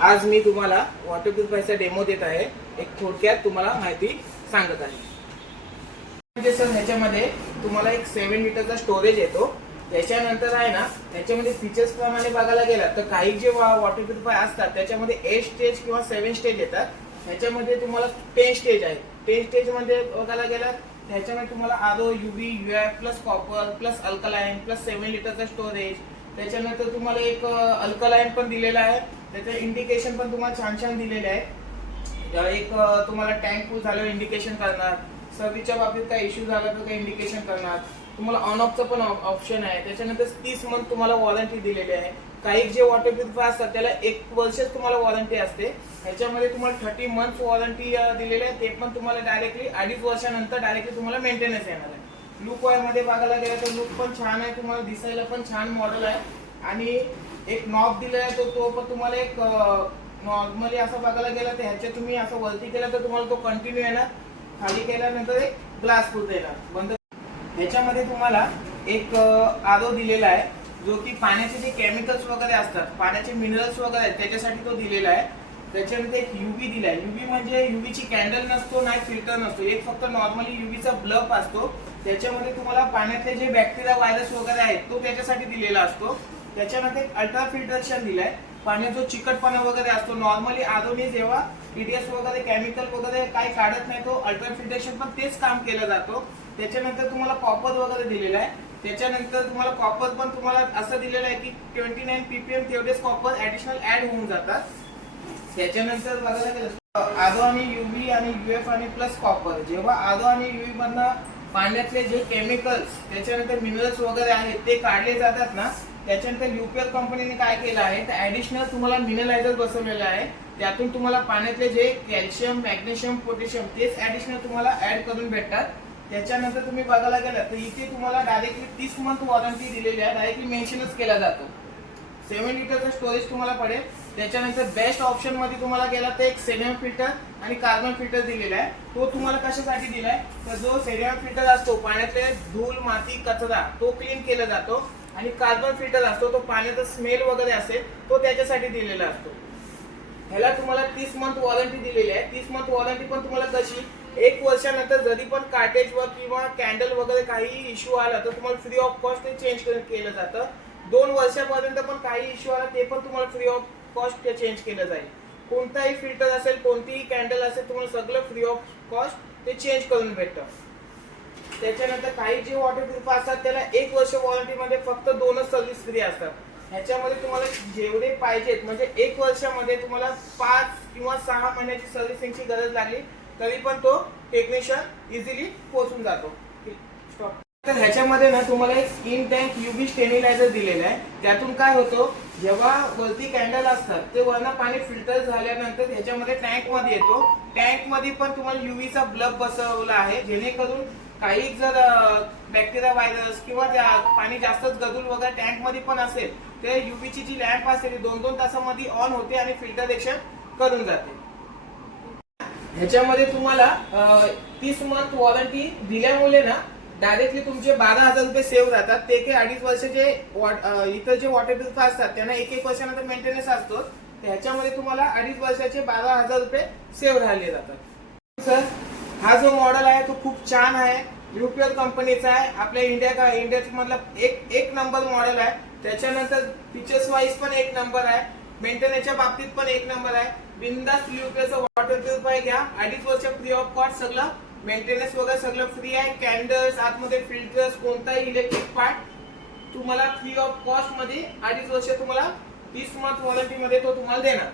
आज मी तुम्हाला water प्युरिफायरचा demo देत आहे। एक थोडक्यात तुम्हाला माहिती सांगत आहे। म्हणजे सर ह्याच्यामध्ये तुम्हाला एक 7 लिटरचा स्टोरेज येतो। त्याच्यानंतर आहे ना त्याच्यामध्ये फीचर्स प्रमाणे बघायला गेला तर काही जे वॉटर प्युरिफायर असतात त्याच्यामध्ये 8 स्टेज किंवा 7 स्टेज येतात। ह्याच्यामध्ये तुम्हाला 10 स्टेज आहे। 10 स्टेज मध्ये बघायला गेला ह्याच्यामध्ये तुम्हाला RO, UV, UF plus copper plus alkaline plus 7 लिटरचा स्टोरेज। त्याच्यानंतर तुम्हाला एक अल्कलाइन पण दिलेला आहे। त्याचं इंडिकेशन पण तुम्हाला छान छान दिलेले आहे। एक तुम्हाला टँक फुल झाल्यावर इंडिकेशन करणार, सर्व्हिसच्या बाबतीत काही इश्यू झाला तर काही इंडिकेशन करणार। तुम्हाला ऑन ऑफचं पण ऑप्शन आहे। त्याच्यानंतर 30 मंथ तुम्हाला वॉरंटी दिलेली आहे। काही जे वॉटर प्युरिफायर असतात त्याला 1 वर्षच तुम्हाला वॉरंटी असते। ह्याच्यामध्ये तुम्हाला 30 मंथ वॉरंटी दिलेली आहे। ते पण तुम्हाला डायरेक्टली 2.5 वर्षानंतर डायरेक्टली तुम्हाला मेंटेनन्स येणार आहे। लुक मध्ये बघायला गेला तर लुक पण छान आहे, तुम्हाला दिसायला पण छान मॉडेल आहे। आणि एक नॉब दिलेला आहे तो पण तुम्हाला एक नॉर्मली असं बघायला गेला तर ह्याच्या तुम्ही असं वरती केला तर तुम्हाला तो कंटिन्यू येणार, खाली केल्यानंतर एक ग्लास फुल येणार बंद। ह्याच्यामध्ये तुम्हाला एक आरओ दिलेला आहे जो की पाण्याचे जे केमिकल्स वगैरे असतात, पाण्याचे मिनरल्स वगैरे आहेत त्याच्यासाठी तो दिलेला आहे। त्याच्यानंतर एक यूव्ही दिलाय। यूव्ही म्हणजे यूव्हीची कॅन्डल नसतो, नाही फिल्टर नसतो, एक फक्त नॉर्मली यूव्हीचा बल्ब असतो। त्याच्यामध्ये तुम्हाला पाण्यातले जे बॅक्टेरिया व्हायरस वगैरे आहेत तो त्याच्यासाठी दिलेला असतो। त्याच्यानंतर एक अल्ट्रा फिल्ट्रेशन दिलाय। पाण्यात जो चिकटपणा वगैरे असतो नॉर्मली आरोने जेव्हा टीडीएस वगैरे केमिकल वगैरे काही काढत नाही तो अल्ट्रा फिल्ट्रेशन पण तेच काम केलं जातो। त्याच्यानंतर तुम्हाला कॉपर वगैरे दिलेला आहे। त्याच्यानंतर तुम्हाला कॉपर पण तुम्हाला असं दिलेलं आहे की 29 ppm तेवढेच कॉपर ऍडिशनल ऍड होऊन जातात। त्याच्यानंतर बघायला गेलं आरओ आणि यूव्ही आणि यूएफ आणि प्लस कॉपर, जेव्हा आरओ आणि यूव्ही मधनं पाण्यातले जे केमिकल्स त्याच्यानंतर मिनरल्स वगैरे आहेत ते काढले जातात ना, त्याच्यानंतर यूपीएल कंपनीने काय केलं आहे तर ऍडिशनल तुम्हाला मिनरलायझर बसवलेलं आहे। त्यातून तुम्हाला पाण्यातले जे कॅल्शियम, मॅग्नेशियम, पोटॅशियम तेच ऍडिशनल तुम्हाला ऍड करून भेटतात। त्याच्यानंतर तुम्ही बघायला गेला तर इथे तुम्हाला डायरेक्टली 30 मंथ वॉरंटी दिलेली आहे, डायरेक्टली मेन्शनच केला जातो। 7 लिटरचा स्टोरेज तुम्हाला पडेल। त्याच्यानंतर बेस्ट ऑप्शन मध्ये तुम्हाला गेला तर एक सेडियम फिल्टर आणि कार्बन फिल्टर दिलेला आहे। तो तुम्हाला कशासाठी दिलाय तर जो सेडियम फिल्टर असतो पाण्यातले धूळ, माती, कचरा तो क्लीन केला जातो आणि कार्बन फिल्टर असतो तो पाण्याचा स्मेल वगैरे असेल तो त्याच्यासाठी दिलेला असतो। ह्याला तुम्हाला 30 मंथ वॉरंटी दिलेली आहे। 30 मंथ वॉरंटी पण तुम्हाला कशी 1 वर्षानंतर जरी पण कार्टेज वर किंवा कॅन्डल वगैरे काही इश्यू आला तर तुम्हाला फ्री ऑफ कॉस्ट ते चेंज केलं जातं। 2 वर्षापर्यंत पण काही इश्यू आला ते पण तुम्हाला फ्री ऑफ कॉस्ट ते चेंज केलं जाईल। कोणताही फिल्टर असेल, कोणतीही कॅन्डल असेल, तुम्हाला सगळं फ्री ऑफ कॉस्ट ते चेंज करून भेटतं। त्याच्यानंतर काही जे वॉटर प्युरिफायर असतात त्याला 1 वर्ष वॉरंटी मध्ये फक्त 2च सर्व्हिस फ्री असतात। ह्याच्यामध्ये तुम्हाला जेवढे पाहिजेत म्हणजे 1 वर्षामध्ये तुम्हाला 5 किंवा 6 महिन्याची सर्व्हिसिंगची गरज लागली तरी पण तो टेक्निशियन इझिली पोहोचून जातो। तर ह्याच्यामध्ये ना तुम्हाला एक इन टँक यूव्ही स्टेरिलायझर दिलेला आहे। त्यातून काय होतं जेव्हा वरती कॅन्डल असतात ते वरनं पाणी फिल्टर झाल्यानंतर ह्याच्यामध्ये टँक मध्ये येतो। टँक मध्ये पण तुम्हाला यूव्हीचा बल्ब बसवला आहे जेणेकरून काही जर बॅक्टेरिया व्हायरस किंवा पाणी जास्तच गढूळ वगैरे टँक मध्ये पण असेल तर यूव्हीची जी लॅम्प असेल 2-2 तासामध्ये ऑन होते आणि फिल्टरेशन करून जाते। ह्याच्यामध्ये तुम्हाला 30 मंथ वॉरंटी दिल्यामुळे ना डायरेक्टली तुमचे 12,000 रुपये सेव्ह राहतात। ते काही 2.5 वर्षाचे इतर जे वॉटर प्युरिफायर असतात त्यांना 1-1 वर्षानंतर मेंटेनन्स असतो। त्याच्यामध्ये तुम्हाला 2.5 वर्षाचे 12,000 रुपये सेव्ह राहिले जातात। सर हा जो मॉडेल आहे तो खूप छान आहे, यूपीएल कंपनीचा आहे, आपल्या इंडिया मधला एक नंबर मॉडेल आहे। त्याच्यानंतर फीचर्स वाईज पण 1 नंबर आहे, मेंटेनन्सच्या बाबतीत पण 1 नंबर आहे। बिंदास यूपीएलचा वॉटर प्युरिफायर घ्या, 2.5 वर्ष फ्री ऑफ कॉस्ट, सगळं मेंटेनन्स वगैरे सगळं फ्री आहे। कॅन्डल्स, आतमध्ये फिल्टर्स, कोणताही इलेक्ट्रिक पार्ट तुम्हाला फ्री ऑफ कॉस्ट मध्ये 2.5 वर्ष तुम्हाला 30 मंथ वॉरंटी मध्ये तो तुम्हाला देणार।